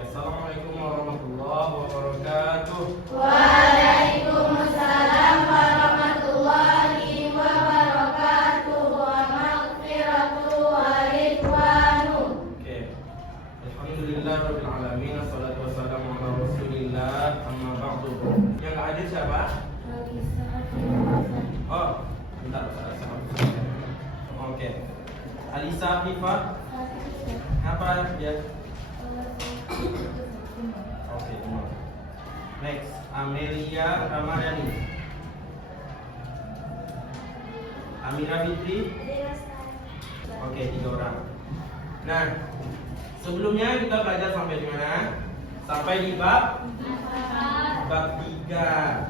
Assalamualaikum warahmatullahi wabarakatuh. Waalaikumsalam warahmatullahi wabarakatuh. Wa maghfiratu wa ridwanu. Alhamdulillah rabbil alamin, wassalatu wassalamu ala Rasulillah, amma ba'du. Yang enggak hadir siapa? Oh, bentar. Oke. Alisa Hifah. Apa dia? Oke, benar. Next, Amelia Ramadhani. Amira Fitri. Oke, 3 orang. Nah, sebelumnya kita belajar sampai di mana? Sampai di bab 3.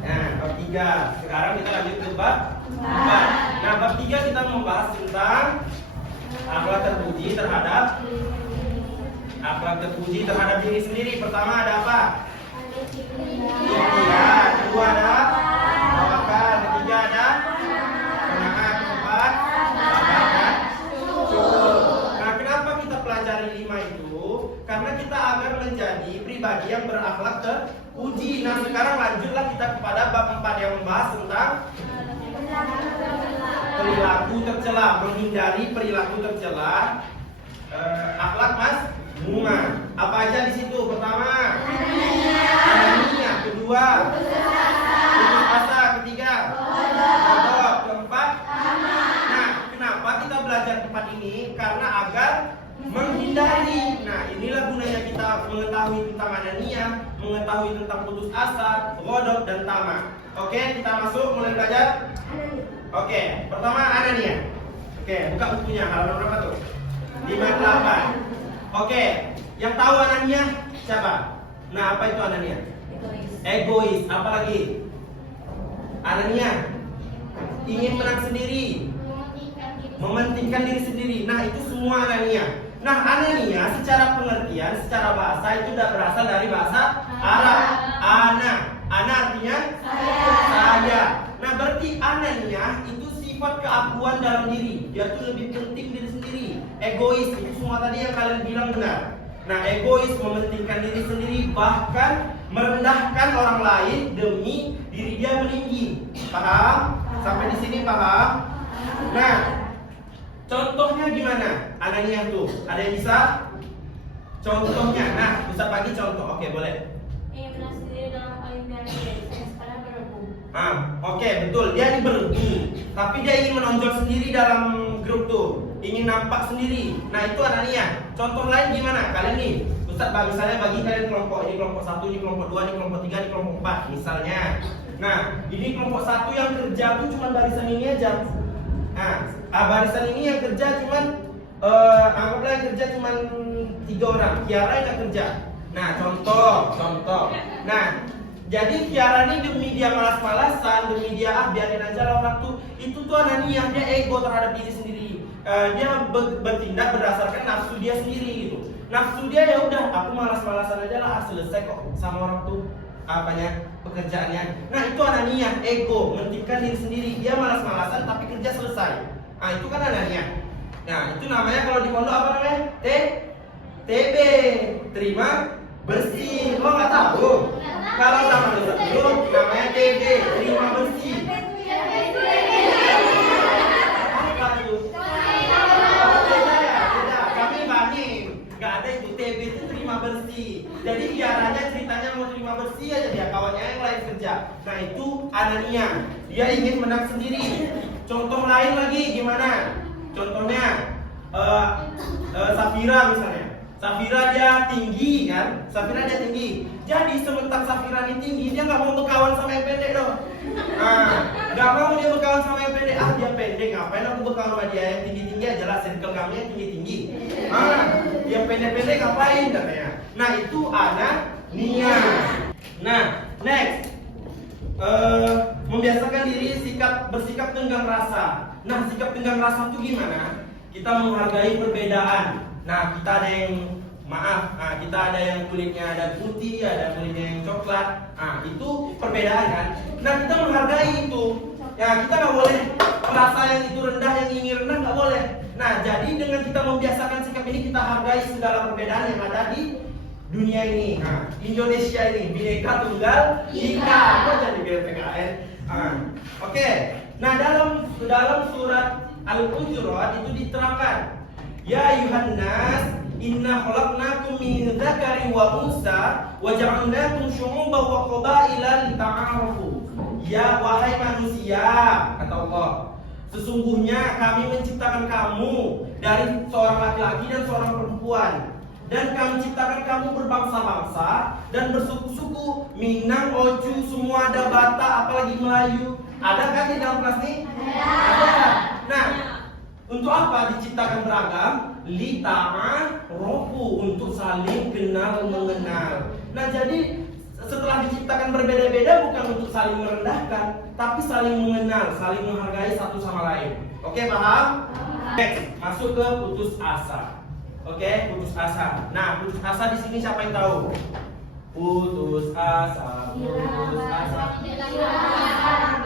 Nah, bab 3. Sekarang kita lanjut ke bab 4. Nah, bab 3 kita membahas tentang akhlak terpuji terhadap diri sendiri. Pertama ada apa? Ikhtiar. Kedua ada tawakal. Ketiga ada qanaah. Keempat sabar dan syukur. Nah, kenapa kita pelajari 5 itu? Karena kita agar menjadi pribadi yang berakhlak terpuji. Nah, sekarang lanjutlah kita kepada bab 4 yang membahas tentang perilaku tercela, menghindari perilaku tercela. Akhlak Mas Bunga. Apa aja di situ? Pertama, anania. Kedua, putus asa. Ketiga, bodoh. Keempat, nah, kenapa kita belajar tempat ini? Karena agar menghindari. Nah, inilah gunanya kita mengetahui tentang anania, mengetahui tentang putus asa, bodoh dan tamak. Oke, kita masuk mulai belajar. Oke, pertama anania. Oke, buka bukunya, halaman berapa tuh? 58. Oke, yang tahu anania siapa? Nah, apa itu anania? Egois. Apa lagi? Anania ingin menang sendiri, mementingkan diri sendiri. Nah, itu semua anania. Nah, anania secara pengertian, secara bahasa itu sudah berasal dari bahasa Arab. Ana artinya saya. Nah, berarti anania itu sifat keakuan dalam diri. Dia tuh lebih penting diri sendiri. Egois, itu semua tadi yang kalian bilang benar. Nah, egois, mementingkan diri sendiri, bahkan merendahkan orang lain demi diri dia meninggi. Paham? Sampai di sini paham? Nah, contohnya gimana? Anania tuh, ada yang bisa? Contohnya, nah, bisa bagi contoh. Oke, boleh. Menang sendiri dalam olimpiade. Sekarang berebut. Oke, betul. Dia dibelenggu, tapi dia ingin menonjol sendiri dalam grup tuh, ingin nampak sendiri. Nah, itu anania. Contoh lain gimana? Kalian nih, Ustaz, misalnya bagi kalian kelompok ini kelompok 1, ini kelompok 2, ini kelompok 3, ini kelompok 4 misalnya. Nah, ini kelompok 1 yang kerja tuh cuma barisan ini aja. Nah, barisan ini yang kerja cuman anggaplah yang kerja cuma 3 orang. Kiara yang gak kerja. Nah, contoh. Nah, jadi Kiara ini demi dia malas-malasan, demi dia biarin aja lah orang tuh, itu tuh anania, dia ego terhadap diri sendiri. Dia bertindak berdasarkan nafsu dia sendiri gitu. Nafsu dia ya udah, aku malas-malasan aja lah, selesai kok sama orang tuh pekerjaannya. Nah, itu anania, ego, mentingkan diri sendiri. Dia malas-malasan tapi kerja selesai. Nah, itu kan anania. Nah, itu namanya kalau di pondok apa namanya? TB, terima bersih. Lo nggak tahu? Kalau sama dulu namanya TB, terima bersih. Apa itu? Beda. Kami banding. Nggak ada itu. TB itu terima bersih. Jadi biaranya ceritanya mau terima bersih aja, dia kawannya yang lain kerja. Nah, itu anania. Dia ingin menang sendiri. Contoh lain lagi gimana? Contohnya Safira misalnya. Safira dia tinggi kan? Safira dia tinggi. Jadi sementara Safira ini tinggi, dia nggak mau berkawan sama yang pendek dong. Nggak mau dia berkawan sama yang pendek. Dia pendek, ngapain aku berkawan sama dia yang tinggi-tinggi aja lah. Circle kami yang tinggi-tinggi. Yang pendek-pendek ngapain katanya. Nah itu anania. Nah next, membiasakan diri bersikap tenggang rasa. Nah sikap tenggang rasa itu gimana? Kita menghargai perbedaan. Nah kita ada yang kita ada yang kulitnya ada putih, ada kulitnya yang coklat. Itu perbedaan kan. Nah kita menghargai itu. Ya kita nggak boleh merasa yang itu rendah, yang ini rendah nggak boleh. Nah jadi dengan kita membiasakan sikap ini, kita hargai segala perbedaan yang ada di dunia ini. Indonesia ini Bhinneka Tunggal Ika. Kok jadi BPKN? Oke. Nah dalam surat Al-Hujurat itu diterangkan, ya ayuhan nas, inna khalaqnakum min dzakari wa unsa wa ja'alnakum syu'uban wa qabaila lita'arafu. Ya wahai manusia, kata Allah, sesungguhnya kami menciptakan kamu dari seorang laki-laki dan seorang perempuan, dan kami ciptakan kamu berbangsa-bangsa dan bersuku-suku. Minang, Oju, semua ada, Batak, apalagi Melayu. Ada kan di dalam kelas ini? Ada. Nah, untuk apa diciptakan beragam? Lita'arafu, untuk saling kenal mengenal. Nah, jadi setelah diciptakan berbeda-beda bukan untuk saling merendahkan, tapi saling mengenal, saling menghargai satu sama lain. Oke, paham? Next, masuk ke putus asa. Oke, putus asa. Nah, putus asa di sini siapa yang tahu? Putus asa, putus asa.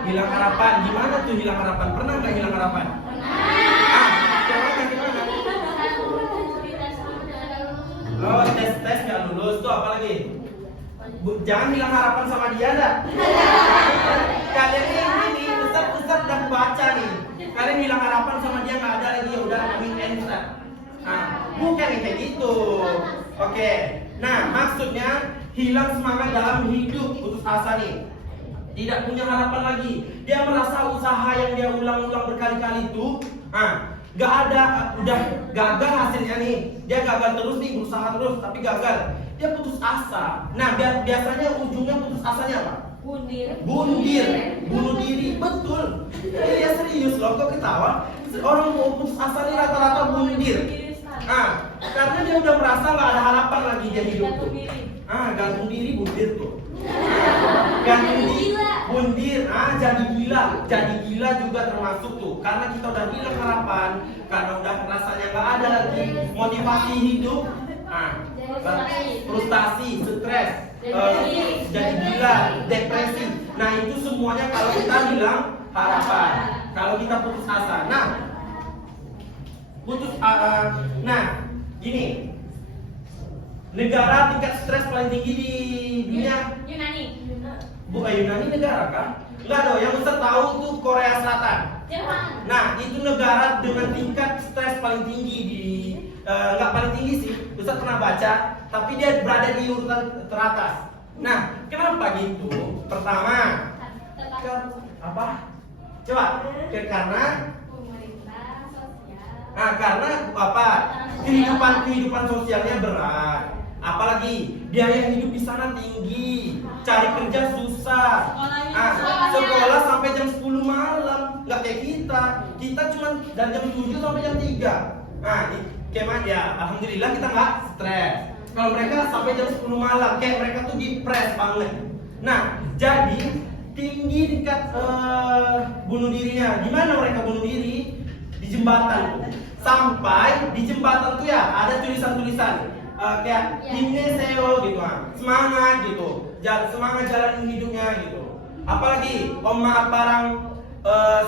Hilang harapan. Gimana tuh hilang harapan? Pernah nggak hilang harapan? Gimana? Oh, tes nggak lulus tuh apa lagi? Jangan hilang harapan sama dia dah. Kalian ini Ustaz udah baca nih. Kalian hilang harapan sama dia nggak ada lagi, udah weekend Ustaz. Bukan kayak gitu. Oke. Nah, maksudnya hilang semangat dalam hidup, putus asa nih. Tidak punya harapan lagi. Dia merasa usaha yang dia ulang-ulang berkali-kali itu, gak ada, udah gagal hasilnya nih. Dia gagal terus nih, berusaha terus tapi gagal. Dia putus asa. Nah, biasanya ujungnya putus asanya apa? Bunuh diri. Betul. Dia serius loh, kok ketawa? Orang mau putus asa nih rata-rata bunuh diri. Karena dia udah merasa nggak ada harapan lagi dia hidup tuh. Gantung diri, bundir tuh. Gantung diri, bundir. Jadi gila juga termasuk tuh. Karena kita udah hilang harapan, karena udah rasanya nggak ada lagi motivasi hidup. Frustasi, stres, jadi gila, depresi. Nah itu semuanya kalau kita hilang harapan, kalau kita putus asa. Nah, gini, negara tingkat stres paling tinggi di dunia. Yunani. Yunani negara kah? Enggak dong, yang Ustaz tahu itu Korea Selatan. Jerman. Nah, itu negara dengan tingkat stres paling tinggi di nggak paling tinggi sih, Ustaz pernah baca, tapi dia berada di urutan teratas. Nah, kenapa gitu? Pertama, apa? Coba, karena karena apa? Kehidupan sosialnya berat. Apalagi biaya hidup di sana tinggi, cari kerja susah. Sekolah sampai jam 10 malam, nggak kayak kita. Kita cuma dari jam 7 sampai jam 3. Kayak ya, alhamdulillah kita nggak stres. Kalau mereka sampai jam 10 malam, kayak mereka tuh depres banget. Nah, jadi tinggi tingkat bunuh dirinya. Gimana mereka bunuh diri? Di jembatan. Sampai di jembatan tuh ya ada tulisan-tulisan kayak Himneseo gitu, semangat gitu, semangat jalanin hidupnya gitu. Apalagi Oma Parang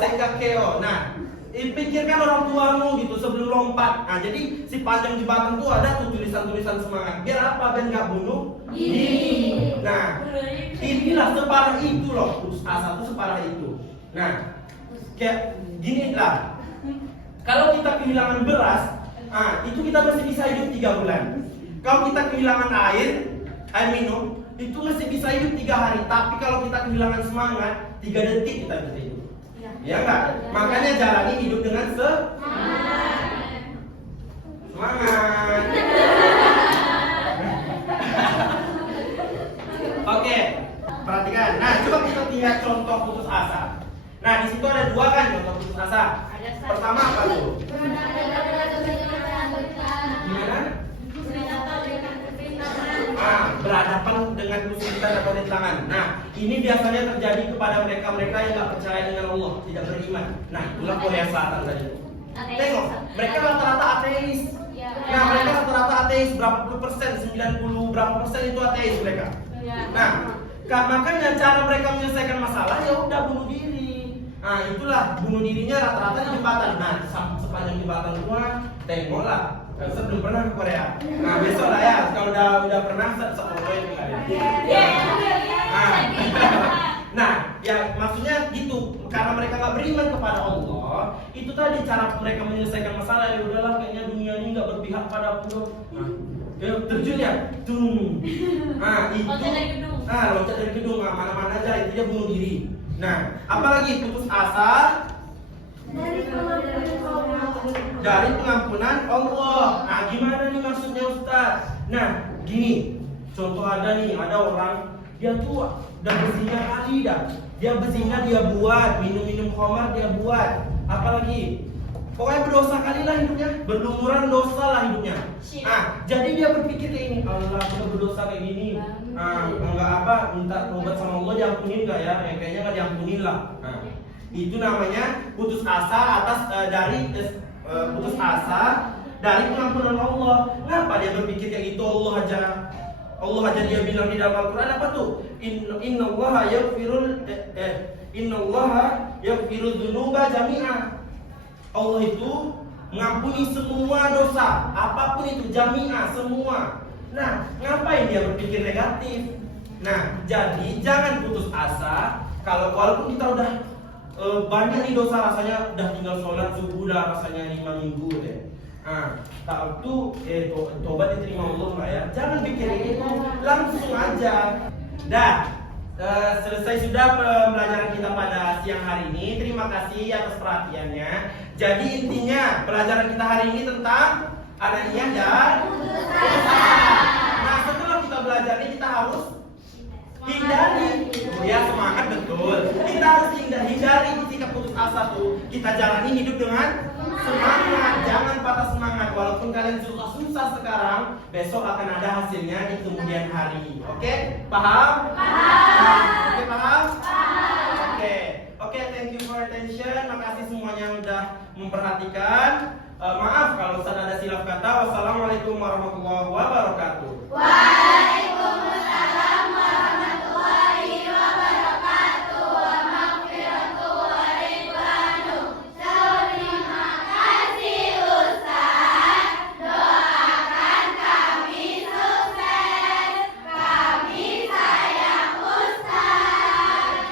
Senggakeo. Nah, pikirkan orang tuamu gitu sebelum lompat. Nah, jadi si panjang jembatan tuh ada tuh tulisan-tulisan semangat. Biar apa? Biar nggak bunuh diri. Nah, inilah separah itu loh, putus asa tuh separah itu. Nah, kayak gini lah. Kalau kita kehilangan beras, itu kita masih bisa hidup 3 bulan. Kalau kita kehilangan air minum, itu masih bisa hidup 3 hari. Tapi kalau kita kehilangan semangat, 3 detik kita bisa hidup. Ya enggak? Makanya jalani hidup dengan semangat. dua kan contoh putus asa. Ada satu. Pertama apa tuh? Gimana? Berhadapan dengan kesulitan atau rintangan. Nah, ini biasanya terjadi kepada mereka-mereka yang nggak percaya dengan Allah, tidak beriman. Nah, itulah Korea Selatan tadi. Tengok, mereka rata-rata ateis. Nah, mereka rata-rata ateis, berapa puluh persen, 90 berapa persen itu ateis mereka. Nah, makanya cara mereka menyelesaikan masalah ya udah bunuh diri. Nah, itulah bunuh dirinya rata-rata di jembatan. Nah, sepanjang jembatan semua, tengoklah. Saya belum pernah ke Korea. Nah, besok lah ya, kalau udah pernah saya fotoin kalian. Nah, ya maksudnya gitu, karena mereka nggak beriman kepada Allah, itu tadi cara mereka menyelesaikan masalah. Ya udahlah, kayaknya dunia ini nggak berpihak pada aku. Nah, terjun ya, tung. Nah, itu. Loncat dari gedung, mana-mana aja, itu dia bunuh diri. Nah, apalagi putus asa dari pengampunan Allah. Nah, gimana nih maksudnya Ustaz? Nah, gini, contoh ada orang dia tuh udah berzina kali dah. Dia berzina dia buat, minum khamar dia buat. Apalagi? Pokoknya berdosa kali lah hidupnya, berlumuran dosa lah hidupnya. Nah, jadi dia berpikir kayak ini, Allah udah berdosa kayak gini. Enggak apa, minta tobat sama Allah diampunin enggak ya? Kayaknya enggak diampunin lah. Nah, itu namanya putus asa putus asa dari pengampunan Allah. Kenapa dia berpikir kayak gitu? Allah aja dia bilang di dalam Al-Quran apa tuh? Innallaha yaghfiru dzunuba jami'a. Allah itu mengampuni semua dosa, apapun itu, jami'a, semua. Nah, ngapain dia berpikir negatif? Nah, jadi jangan putus asa. Walaupun kita udah banyak nih dosa, rasanya udah tinggal sholat subuh dah rasanya 5 minggu deh. Tak tuh tobat diterima Allah nggak ya? Jangan pikir itu, langsung aja. Dah, selesai sudah pembelajaran kita pada siang hari ini. Terima kasih atas perhatiannya. Jadi intinya pelajaran kita hari ini tentang ananiah dan putus asa. Nah, setelah kita belajar ini kita harus hindari. Ya, semangat betul. Kita harus hindari sikap putus asa tuh. Kita jalani hidup dengan semangat, jangan patah semangat. Walaupun kalian susah sekarang, besok akan ada hasilnya di kemudian hari. Oke? Paham? Oke, paham? Oke, thank you for attention. Makasih semuanya yang udah memperhatikan. Maaf kalau Ustaz ada silap kata. Wassalamualaikum warahmatullahi wabarakatuh. Waalaikumsalam warahmatullahi wabarakatuh. Wa maghfiratu wa ridwanu. Terima kasih Ustaz. Doakan kami sukses. Kami sayang Ustaz.